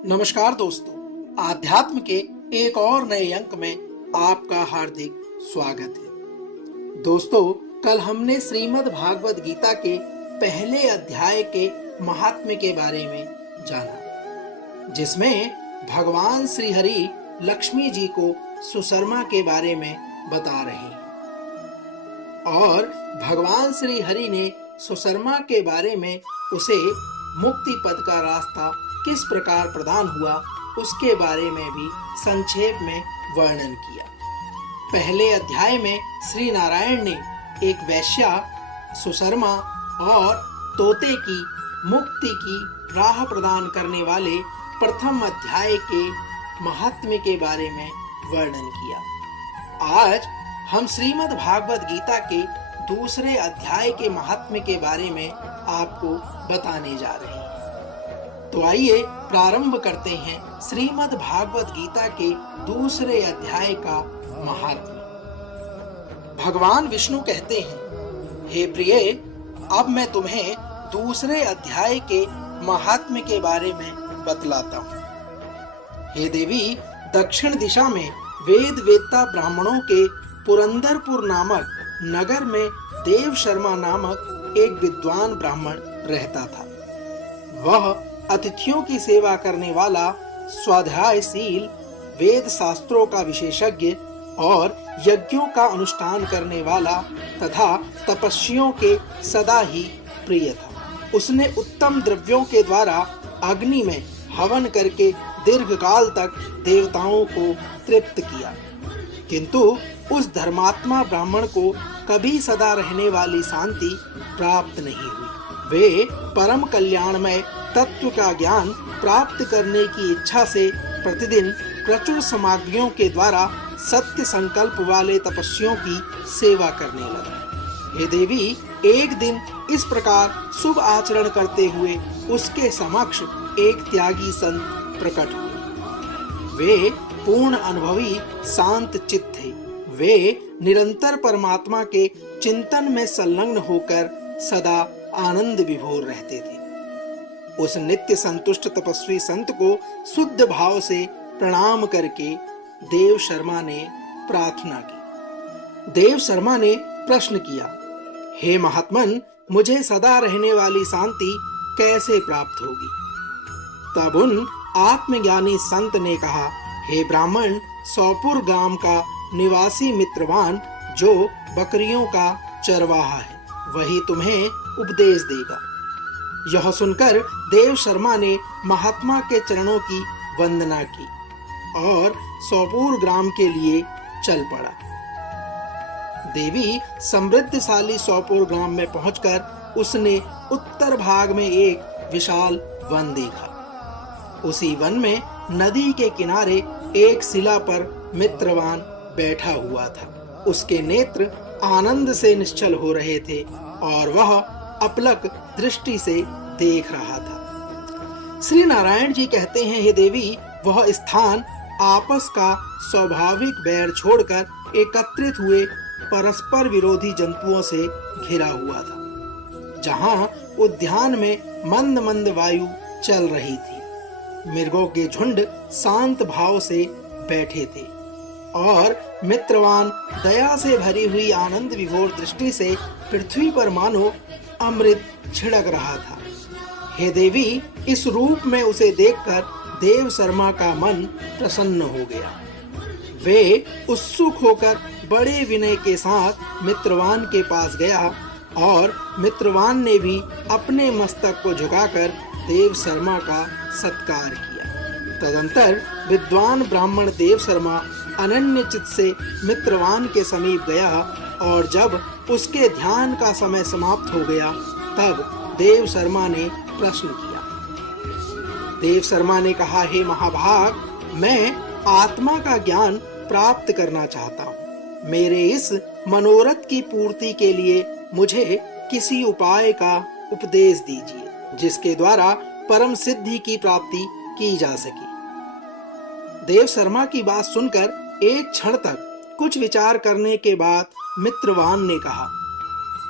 नमस्कार दोस्तों, आध्यात्म के एक और नए अंक में आपका हार्दिक स्वागत है। दोस्तों, कल हमने श्रीमद् भागवत गीता के पहले अध्याय के महात्म्य के बारे में जाना, जिसमें भगवान श्री हरि लक्ष्मी जी को सुशर्मा के बारे में बता रहे हैं और भगवान श्री हरि ने सुशर्मा के बारे में उसे मुक्ति पद का रास्ता किस प्रकार प्रदान हुआ उसके बारे में भी संक्षेप में वर्णन किया। पहले अध्याय में श्री नारायण ने एक वैश्या, सुशर्मा और तोते की मुक्ति की राह प्रदान करने वाले प्रथम अध्याय के महात्म्य के बारे में वर्णन किया। आज हम श्रीमद् भागवत गीता के दूसरे अध्याय के महात्म्य के बारे में आपको बताने जा रहे हैं। तो आइए प्रारंभ करते हैं श्रीमद् भागवत गीता के दूसरे अध्याय का महात्म्य। भगवान विष्णु कहते हैं, हे प्रिय, अब मैं तुम्हें दूसरे अध्याय के महात्म्य के बारे में बतलाता हूँ। हे देवी, दक्षिण दिशा में वेद वेत्ता ब्राह्मणों के पुरंदरपुर नामक नगर में देव शर्मा नामक एक विद्वान ब्राह्मण रहता था। वह अतिथियों की सेवा करने वाला, स्वाध्यायशील, वेद शास्त्रों का विशेषज्ञ और यज्ञों का अनुष्ठान करने वाला तथा तपस्वियों के सदा ही प्रिय था। उसने उत्तम द्रव्यों के द्वारा अग्नि में हवन करके दीर्घकाल तक देवताओं को तृप्त किया, किंतु उस धर्मात्मा ब्राह्मण को कभी सदा रहने वाली शांति प्राप्त नहीं हुई। वे परम कल्याणमय तत्व का ज्ञान प्राप्त करने की इच्छा से प्रतिदिन प्रचुर सामग्रियों के द्वारा सत्य संकल्प वाले तपस्वियों की सेवा करने लगा। हे देवी, एक दिन इस प्रकार शुभ आचरण करते हुए उसके समक्ष एक त्यागी संत प्रकट हुए। वे पूर्ण अनुभवी शांत चित्त थे। वे निरंतर परमात्मा के चिंतन में संलग्न होकर सदा आनंद विभोर रहते थे। उस नित्य संतुष्ट तपस्वी संत को शुद्ध भाव से प्रणाम करके देव शर्मा ने प्रार्थना की। देव शर्मा ने प्रश्न किया, हे महात्मन, मुझे सदा रहने वाली शांति कैसे प्राप्त होगी? तब उन आत्मज्ञानी संत ने कहा, हे ब्राह्मण, सौपुर गांव का निवासी मित्रवान जो बकरियों का चरवाहा है, वही तुम्हें उपदेश देगा। यह सुनकर देव शर्मा ने महात्मा के चरणों की वंदना की और सौपुर ग्राम के लिए चल पड़ा। देवी समृद्धशाली सौपुर ग्राम में पहुंचकर उसने उत्तर भाग में एक विशाल वन देखा। उसी वन में नदी के किनारे एक शिला पर मित्रवान बैठा हुआ था। उसके नेत्र आनंद से निश्चल हो रहे थे और वह अपलक दृष्टि से देख रहा था। श्री नारायण जी कहते हैं, हे देवी, वह स्थान आपस का स्वाभाविक बैर छोड़कर एकत्रित हुए परस्पर विरोधी जंतुओं से घिरा हुआ था। जहां उद्यान में मंद मंद वायु चल रही थी, मृगों के झुंड शांत भाव से बैठे थे और मित्रवान दया से भरी हुई आनंद विभोर दृष्टि से पृथ्वी पर मानो अमृत छिड़क रहा था। हे देवी, इस रूप में उसे देखकर देव शर्मा का मन प्रसन्न हो गया। वे उत्सुक होकर बड़े विनय के साथ मित्रवान के पास गया और मित्रवान ने भी अपने मस्तक को झुकाकर देव शर्मा का सत्कार किया। तदंतर विद्वान ब्राह्मण देव शर्मा अनन्य चित्त से मित्रवान के समीप गया और जब उसके ध्यान का समय समाप्त हो गया, तब देव शर्मा ने प्रश्न किया। देव शर्मा ने कहा, हे महाभाग, मैं आत्मा का ज्ञान प्राप्त करना चाहता हूँ। मेरे इस मनोरथ की पूर्ति के लिए मुझे किसी उपाय का उपदेश दीजिए, जिसके द्वारा परम सिद्धि की प्राप्ति की जा सके। देव शर्मा की बात सुनकर एक क्षण तक कुछ विचार करने के बाद मित्रवान ने कहा,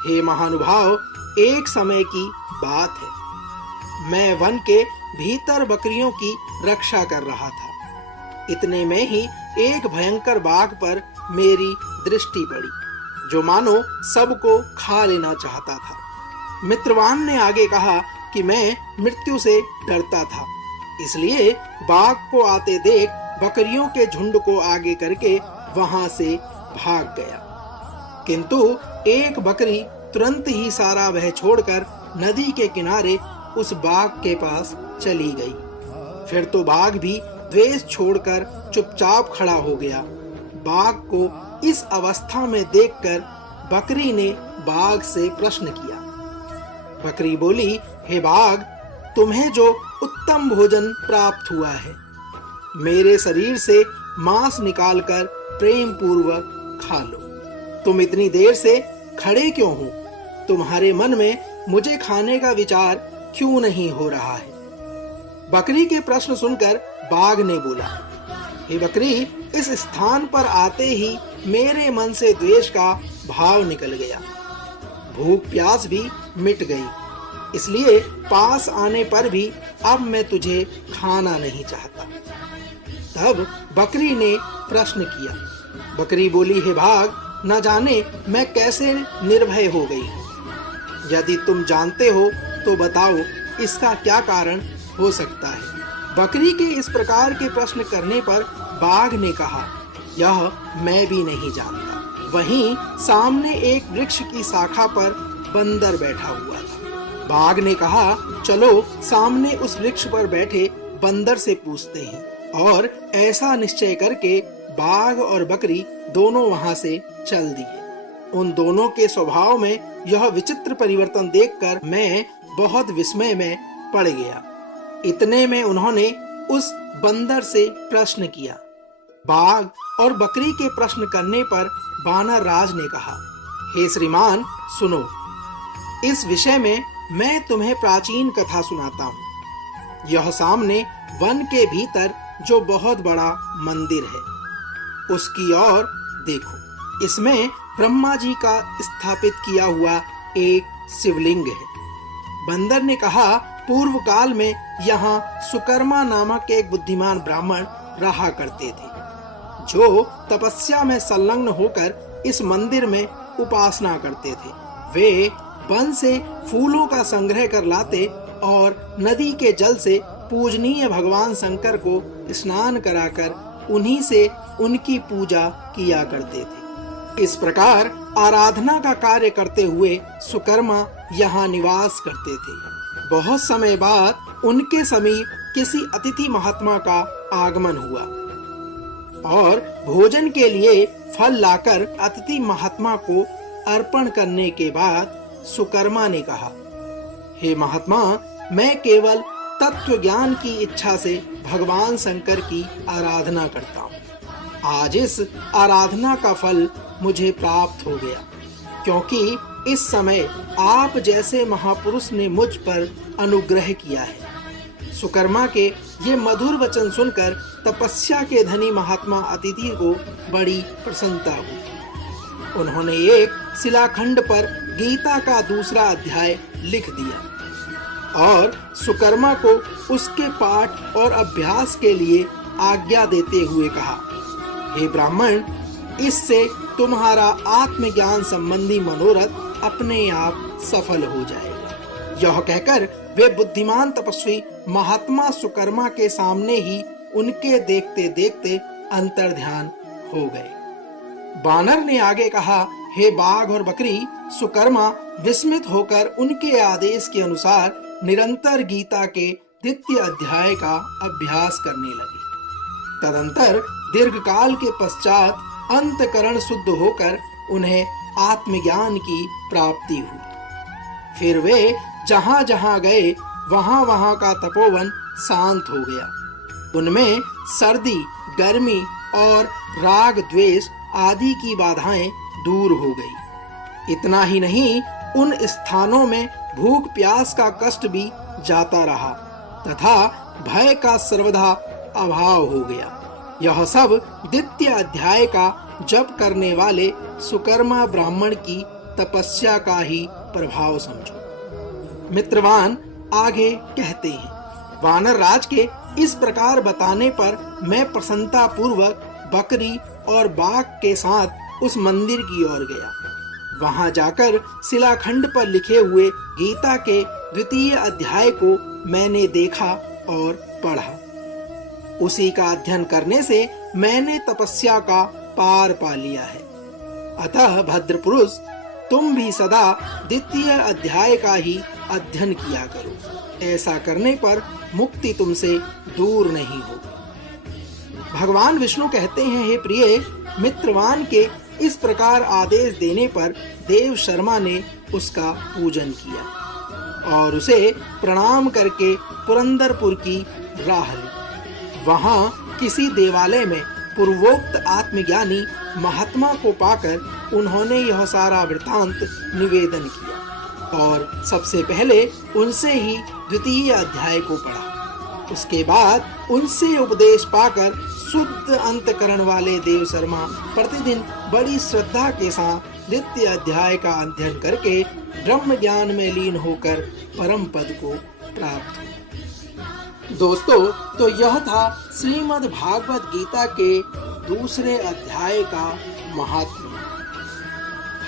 हे महानुभाव, एक समय की बात है। मैं वन के भीतर बकरियों की रक्षा कर रहा था। इतने में ही एक भयंकर बाघ पर मेरी दृष्टि पड़ी, जो मानो सबको खा लेना चाहता था। मित्रवान ने आगे कहा कि मैं मृत्यु से डरता था, इसलिए बाघ को आते देख बकरियों के झुंड को आगे करके वहां से भाग गया। किंतु एक बकरी तुरंत ही सारा वह छोड़कर नदी के किनारे उस बाघ के पास चली गई। फिर तो बाघ भी द्वेष छोड़कर चुपचाप खड़ा हो गया। बाघ को इस अवस्था में देखकर बकरी ने बाघ से प्रश्न किया। बकरी बोली, हे बाघ, तुम्हें जो उत्तम भोजन प्राप्त हुआ है, मेरे शरीर से मांस निकालकर प्रेम पूर्वक खा लो। तुम इतनी देर से खड़े क्यों हो? तुम्हारे मन में मुझे खाने का विचार क्यों नहीं हो रहा है? बकरी के प्रश्न सुनकर बाघ ने बोला, हे बकरी, इस स्थान पर आते ही मेरे मन से द्वेष का भाव निकल गया। भूख प्यास भी मिट गई, इसलिए पास आने पर भी अब मैं तुझे खाना नहीं चाहता। तब बकरी ने प्रश्न किया। बकरी बोली, हे बाघ, न जाने मैं कैसे निर्भय हो गई। यदि तुम जानते हो तो बताओ, इसका क्या कारण हो सकता है? बकरी के इस प्रकार के प्रश्न करने पर बाघ ने कहा, यह मैं भी नहीं जानता। वहीं सामने एक वृक्ष की शाखा पर बंदर बैठा हुआ था। बाघ ने कहा, चलो सामने उस वृक्ष पर बैठे बंदर से पूछते हैं। और ऐसा निश्चय करके बाघ और बकरी दोनों वहां से चल दिए। उन दोनों के स्वभाव में यह विचित्र परिवर्तन देखकर मैं बहुत विस्मय में पड़ गया। इतने में उन्होंने उस बंदर से प्रश्न किया। बाघ और बकरी के प्रश्न करने पर बानर राज ने कहा, हे श्रीमान, सुनो, इस विषय में मैं तुम्हें प्राचीन कथा सुनाता हूँ। यह सामने वन के भीतर जो बहुत बड़ा मंदिर है, उसकी ओर देखो। इसमें ब्रह्मा जी का स्थापित किया हुआ एक शिवलिंग है। बंदर ने कहा, पूर्व काल में यहाँ सुकर्मा नामक एक बुद्धिमान ब्राह्मण रहा करते थे, जो तपस्या में संलग्न होकर इस मंदिर में उपासना करते थे। वे वन से फूलों का संग्रह कर लाते और नदी के जल से पूजनीय भगवान शंकर को स्नान कराकर उन्हीं से उनकी पूजा किया करते थे। इस प्रकार आराधना का कार्य करते हुए सुकर्मा यहाँ निवास करते थे। बहुत समय बाद उनके समीप किसी अतिथि महात्मा का आगमन हुआ और भोजन के लिए फल लाकर अतिथि महात्मा को अर्पण करने के बाद सुकर्मा ने कहा, हे महात्मा, मैं केवल तत्व ज्ञान की इच्छा से भगवान शंकर की आराधना करता हूँ। आज इस आराधना का फल मुझे प्राप्त हो गया, क्योंकि इस समय आप जैसे महापुरुष ने मुझ पर अनुग्रह किया है। सुकर्मा के ये मधुर वचन सुनकर तपस्या के धनी महात्मा अतिथि को बड़ी प्रसन्नता हुई। उन्होंने एक शिलाखंड पर गीता का दूसरा अध्याय लिख दिया और सुकर्मा को उसके पाठ और अभ्यास के लिए आज्ञा देते हुए कहा, हे ब्राह्मण, इससे तुम्हारा आत्मज्ञान संबंधी मनोरथ अपने आप सफल हो जाएगा। यह कहकर वे बुद्धिमान तपस्वी महात्मा सुकर्मा के सामने ही उनके देखते देखते अंतर्ध्यान हो गए। बानर ने आगे कहा, हे बाघ और बकरी, सुकर्मा विस्मित होकर उनके आदेश के अनुसार निरंतर गीता के द्वितीय अध्याय का अभ्यास करने लगे। तदंतर दीर्घकाल के पश्चात अंतकरण शुद्ध होकर उन्हें आत्मज्ञान की प्राप्ति हुई। फिर वे जहाँ जहाँ गए वहाँ वहाँ का तपोवन शांत हो गया। उनमें सर्दी, गर्मी और राग द्वेष आदि की बाधाएं दूर हो गई। इतना ही नहीं, उन स्थानों में भूख प्यास का कष्ट भी जाता रहा तथा भय का सर्वदा अभाव हो गया। यह सब द्वितीय अध्याय का जप करने वाले सुकर्मा ब्राह्मण की तपस्या का ही प्रभाव समझो। मित्रवान, आगे कहते हैं, वानर राज के इस प्रकार बताने पर मैं प्रसन्नता पूर्वक बकरी और बाघ के साथ उस मंदिर की ओर गया। वहां जाकर शिलाखंड पर लिखे हुए गीता के 2 अध्याय को मैंने देखा और पढ़ा। उसी का अध्ययन करने से मैंने तपस्या का पार पा लिया है। अतः भद्र पुरुष, तुम भी सदा 2 अध्याय का ही अध्ययन किया करो। ऐसा करने पर मुक्ति तुमसे दूर नहीं होगी। भगवान विष्णु कहते हैं, हे प्रिय, मित्रवान के इस प्रकार आदेश देने पर देव शर्मा ने उसका पूजन किया और उसे प्रणाम करके पुरंदरपुर की राह ली। वहां किसी देवालय में पूर्वोक्त आत्मज्ञानी महात्मा को पाकर उन्होंने यह सारा वृतांत निवेदन किया और सबसे पहले उनसे ही 2 अध्याय को पढ़ा। उसके बाद उनसे उपदेश पाकर शुद्ध अंतकरण वाले देव शर्मा प्रतिदिन बड़ी श्रद्धा के साथ 2 अध्याय का अध्ययन करके ब्रह्म ज्ञान में लीन होकर परम पद को प्राप्त हुए। दोस्तों, तो यह था श्रीमद् भागवत गीता के 2 अध्याय का महात्म्य।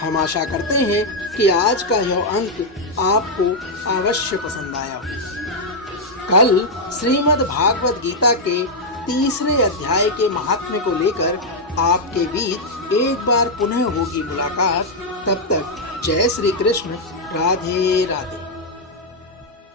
हम आशा करते हैं कि आज का यह अंक आपको अवश्य पसंद आया हो। कल श्रीमद् भागवत गीता के 3 अध्याय के महात्म्य को लेकर आपके बीच एक बार पुनः होगी मुलाकात। तब तक जय श्री कृष्ण, राधे राधे।